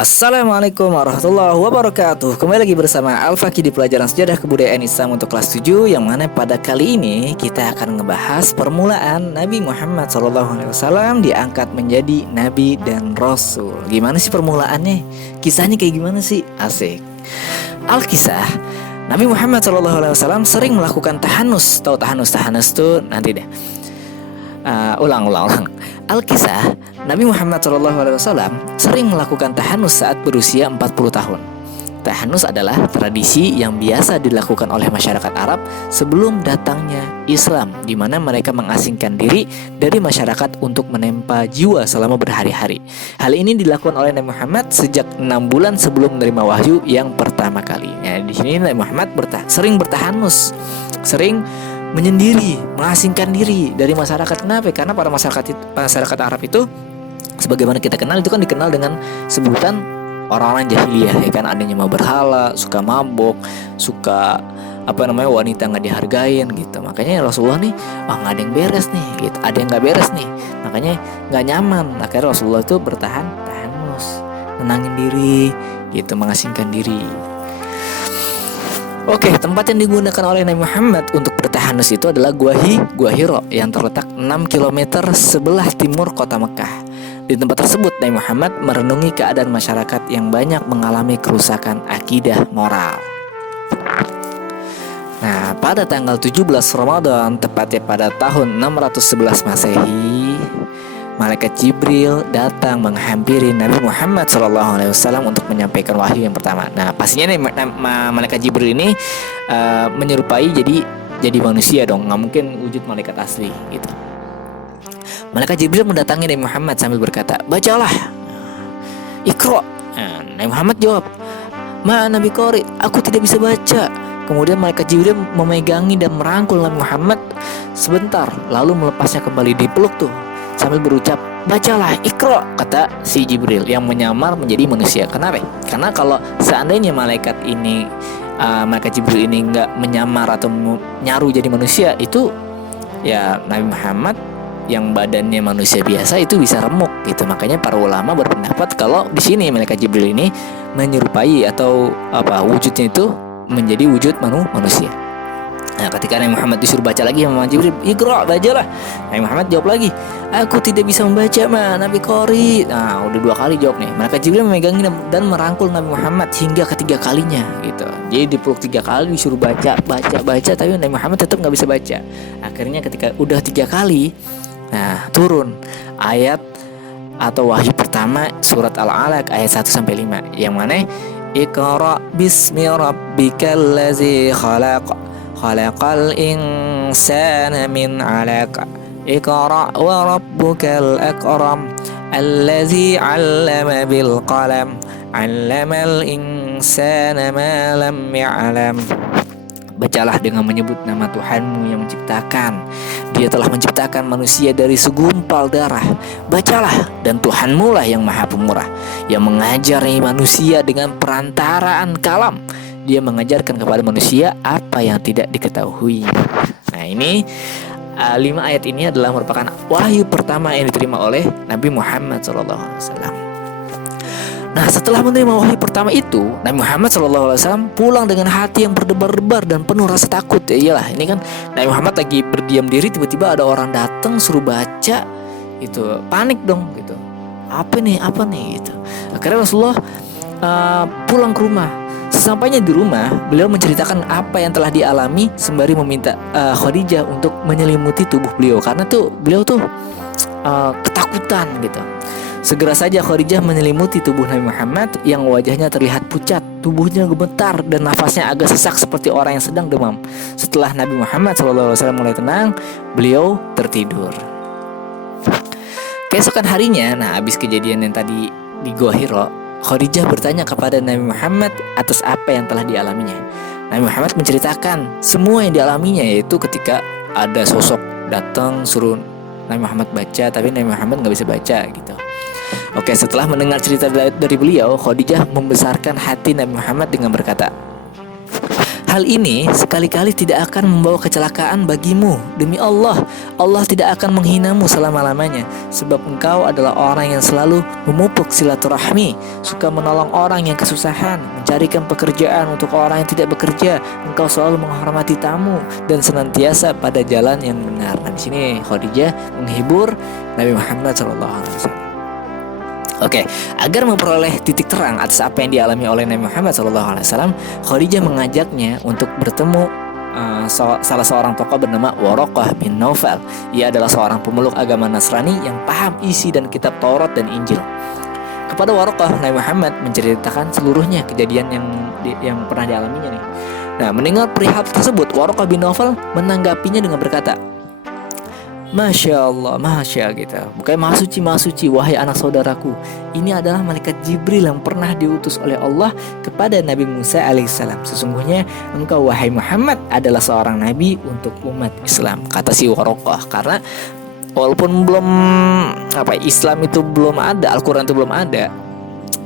Assalamualaikum warahmatullahi wabarakatuh. Kembali lagi bersama Al-Faqih di pelajaran sejarah kebudayaan Islam untuk kelas 7, yang mana pada kali ini kita akan ngebahas permulaan Nabi Muhammad SAW diangkat menjadi Nabi dan Rasul. Gimana sih permulaannya? Kisahnya kayak gimana sih? Asik. Al-Kisah, Nabi Muhammad SAW sering melakukan tahanus. Tahu tahanus? Tahanus tuh nanti deh. Ulang. Al-Kisah, Nabi Muhammad SAW sering melakukan tahanus saat berusia 40 tahun. Tahanus adalah tradisi yang biasa dilakukan oleh masyarakat Arab sebelum datangnya Islam, di mana mereka mengasingkan diri dari masyarakat untuk menempa jiwa selama berhari-hari. Hal ini dilakukan oleh Nabi Muhammad sejak 6 bulan sebelum menerima wahyu yang pertama kali. Nah, di sini Nabi Muhammad sering bertahanus, sering menyendiri, mengasingkan diri dari masyarakat. Kenapa? Karena para masyarakat Arab itu, sebagaimana kita kenal, itu kan dikenal dengan sebutan orang-orang jahiliyah, ya kan? Adanya mau berhala, suka mabok, suka wanita nggak dihargain gitu. Makanya Rasulullah nih, nggak ada yang beres nih, gitu. Ada yang nggak beres nih, makanya nggak nyaman. Akhirnya Rasulullah itu tahanus, nenangin diri, gitu, mengasingkan diri. Oke, tempat yang digunakan oleh Nabi Muhammad untuk bertahanus itu adalah Gua Hiro yang terletak 6 km sebelah timur kota Mekah. Di tempat tersebut Nabi Muhammad merenungi keadaan masyarakat yang banyak mengalami kerusakan akidah moral. Nah, pada tanggal 17 Ramadan, tepatnya pada tahun 611 Masehi, Malaikat Jibril datang menghampiri Nabi Muhammad SAW untuk menyampaikan wahyu yang pertama. Nah, pastinya nih Malaikat Jibril ini menyerupai jadi manusia dong, nggak mungkin wujud malaikat asli gitu. Malaikat Jibril mendatangi Nabi Muhammad sambil berkata, "Bacalah, Iqra." Nabi Muhammad jawab, "Ma Nabi Qori, aku tidak bisa baca." Kemudian Malaikat Jibril memegangi dan merangkul Nabi Muhammad sebentar, lalu melepasnya kembali, dipeluk tuh sambil berucap, "Bacalah, Iqra," kata si Jibril yang menyamar menjadi manusia. Kenapa? Karena kalau seandainya malaikat Jibril ini nggak menyamar atau nyaru jadi manusia, itu ya Nabi Muhammad yang badannya manusia biasa itu bisa remuk gitu. Makanya para ulama berpendapat kalau di sini malaikat Jibril ini menyerupai atau wujudnya itu menjadi wujud manusia. Nah, ketika Nabi Muhammad disuruh baca lagi sama Jibril, "Iqra, bacalah." Nabi Muhammad jawab lagi, "Aku tidak bisa membaca, Ma Nabi Qori." Nah, udah 2 kali jawab nih. Malaikat Jibril memegangi dan merangkul Nabi Muhammad hingga ketiga kalinya gitu. Jadi dipeluk 3 kali, disuruh baca, tapi Nabi Muhammad tetap nggak bisa baca. Akhirnya ketika udah 3 kali, nah turun ayat atau wahyu pertama surat Al-Alaq ayat 1-5 yang mana Iqra bismi rabbikal ladzi khalaqal insana min 'alaq Iqra wa rabbukal akram allazi 'allama bil qalam 'allamal insana ma lam ya'lam. Bacalah dengan menyebut nama Tuhanmu yang menciptakan. Dia telah menciptakan manusia dari segumpal darah. Bacalah, dan Tuhanmu lah yang maha pemurah, yang mengajari manusia dengan perantaraan kalam. Dia mengajarkan kepada manusia apa yang tidak diketahui. Nah, ini 5 ayat ini adalah merupakan wahyu pertama yang diterima oleh Nabi Muhammad SAW. Nah, setelah menerima wahyu pertama itu, Nabi Muhammad SAW pulang dengan hati yang berdebar-debar dan penuh rasa takut. Ya iyalah, ini kan Nabi Muhammad lagi berdiam diri, tiba-tiba ada orang datang suruh baca, itu panik dong gitu. Apa nih gitu. Akhirnya Rasulullah pulang ke rumah. Sesampainya di rumah, beliau menceritakan apa yang telah dialami sembari meminta Khadijah untuk menyelimuti tubuh beliau, karena beliau ketakutan gitu. Segera saja Khadijah menyelimuti tubuh Nabi Muhammad yang wajahnya terlihat pucat, tubuhnya gemetar, dan nafasnya agak sesak seperti orang yang sedang demam. Setelah Nabi Muhammad SAW mulai tenang, beliau tertidur. Keesokan harinya, habis kejadian yang tadi di Gua Hiro, Khadijah bertanya kepada Nabi Muhammad atas apa yang telah dialaminya. Nabi Muhammad menceritakan semua yang dialaminya, yaitu ketika ada sosok datang suruh Nabi Muhammad baca, tapi Nabi Muhammad nggak bisa baca gitu. Oke, setelah mendengar cerita dari beliau, Khadijah membesarkan hati Nabi Muhammad dengan berkata, Hal ini sekali-kali tidak akan membawa kecelakaan bagimu. Demi Allah, Allah tidak akan menghinamu selama-lamanya, sebab engkau adalah orang yang selalu memupuk silaturahmi, suka menolong orang yang kesusahan, mencarikan pekerjaan untuk orang yang tidak bekerja. Engkau selalu menghormati tamu dan senantiasa pada jalan yang benar. Nah, di sini Khadijah menghibur Nabi Muhammad SAW. Oke, agar memperoleh titik terang atas apa yang dialami oleh Nabi Muhammad SAW, Khadijah mengajaknya untuk bertemu salah seorang tokoh bernama Waraqah bin Naufal. Ia adalah seorang pemeluk agama Nasrani yang paham isi dan kitab Taurat dan Injil. Kepada Waraqah, Nabi Muhammad menceritakan seluruhnya kejadian yang pernah dialaminya nih. Nah, mendengar perihal tersebut, Waraqah bin Naufal menanggapinya dengan berkata, Masya Allah, Masya gitu. Bukan maha suci, wahai anak saudaraku. Ini adalah malaikat Jibril yang pernah diutus oleh Allah kepada Nabi Musa alaihissalam. Sesungguhnya engkau, wahai Muhammad, adalah seorang nabi untuk umat Islam, kata si Waraqah. Karena walaupun belum Islam itu belum ada, Al-Quran itu belum ada.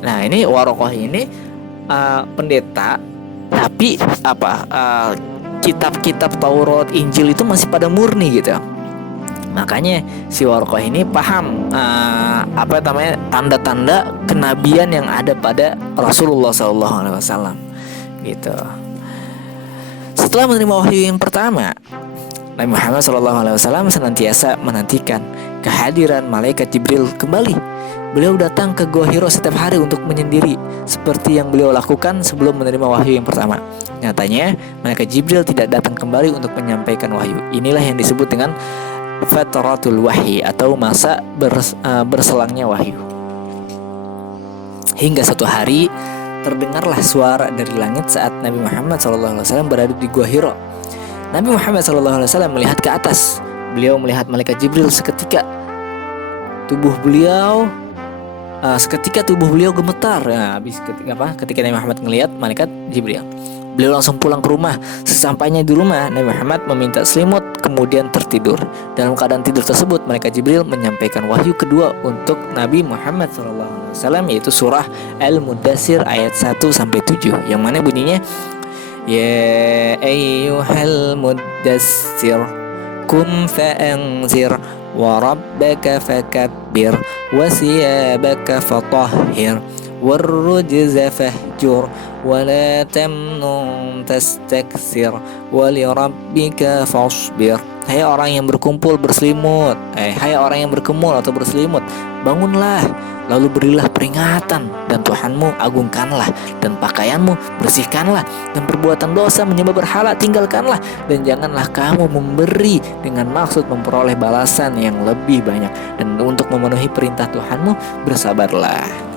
Nah, ini Waraqah ini pendeta, tapi kitab-kitab Taurat, Injil itu masih pada murni gitu. Makanya si Waraqah ini paham tanda-tanda kenabian yang ada pada Rasulullah SAW gitu. Setelah menerima wahyu yang pertama, Nabi Muhammad SAW senantiasa menantikan kehadiran malaikat Jibril kembali. Beliau datang ke Gua Hiro setiap hari untuk menyendiri, seperti yang beliau lakukan sebelum menerima wahyu yang pertama. Nyatanya, malaikat Jibril tidak datang kembali untuk menyampaikan wahyu. Inilah yang disebut dengan fatratul wahyi atau masa berselangnya wahyu. Hingga suatu hari terdengarlah suara dari langit saat Nabi Muhammad SAW berada di Gua Hiro. Nabi Muhammad SAW melihat ke atas. Beliau melihat malaikat Jibril seketika tubuh beliau gemetar. Nah, ketika Nabi Muhammad melihat malaikat Jibril, beliau langsung pulang ke rumah. Sesampainya di rumah, Nabi Muhammad meminta selimut, kemudian tertidur. Dalam keadaan tidur tersebut, malaikat Jibril menyampaikan wahyu kedua untuk Nabi Muhammad SAW, yaitu surah Al-Mudaththir ayat 1-7, yang mana bunyinya, Ya ayyuhal mudaththir kum fa'anzir wa rabbaka fakabbir wa siyabaka fatahhir warrujza fahjur wala tamnun tastakthir walirabbika fasbir. Hai orang yang berkumpul berselimut, hai orang yang berkemul atau berselimut, bangunlah, lalu berilah peringatan, dan Tuhanmu agungkanlah, dan pakaianmu bersihkanlah, dan perbuatan dosa menyembah berhala tinggalkanlah, dan janganlah kamu memberi dengan maksud memperoleh balasan yang lebih banyak, dan untuk memenuhi perintah Tuhanmu bersabarlah.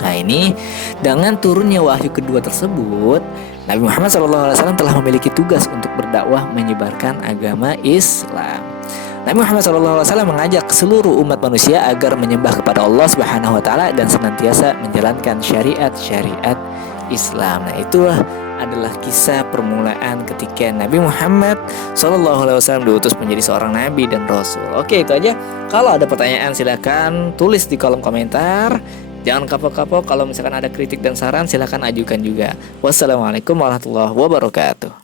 Nah, ini dengan turunnya wahyu kedua tersebut, Nabi Muhammad SAW telah memiliki tugas untuk berdakwah menyebarkan agama Islam. Nabi Muhammad SAW mengajak seluruh umat manusia agar menyembah kepada Allah Subhanahu wa Ta'ala dan senantiasa menjalankan syariat-syariat Islam. Nah, itulah adalah kisah permulaan ketika Nabi Muhammad SAW diutus menjadi seorang nabi dan rasul. Oke, itu aja. Kalau ada pertanyaan silakan tulis di kolom komentar. Jangan kapok-kapok, kalau misalkan ada kritik dan saran silakan ajukan juga. Wassalamualaikum warahmatullahi wabarakatuh.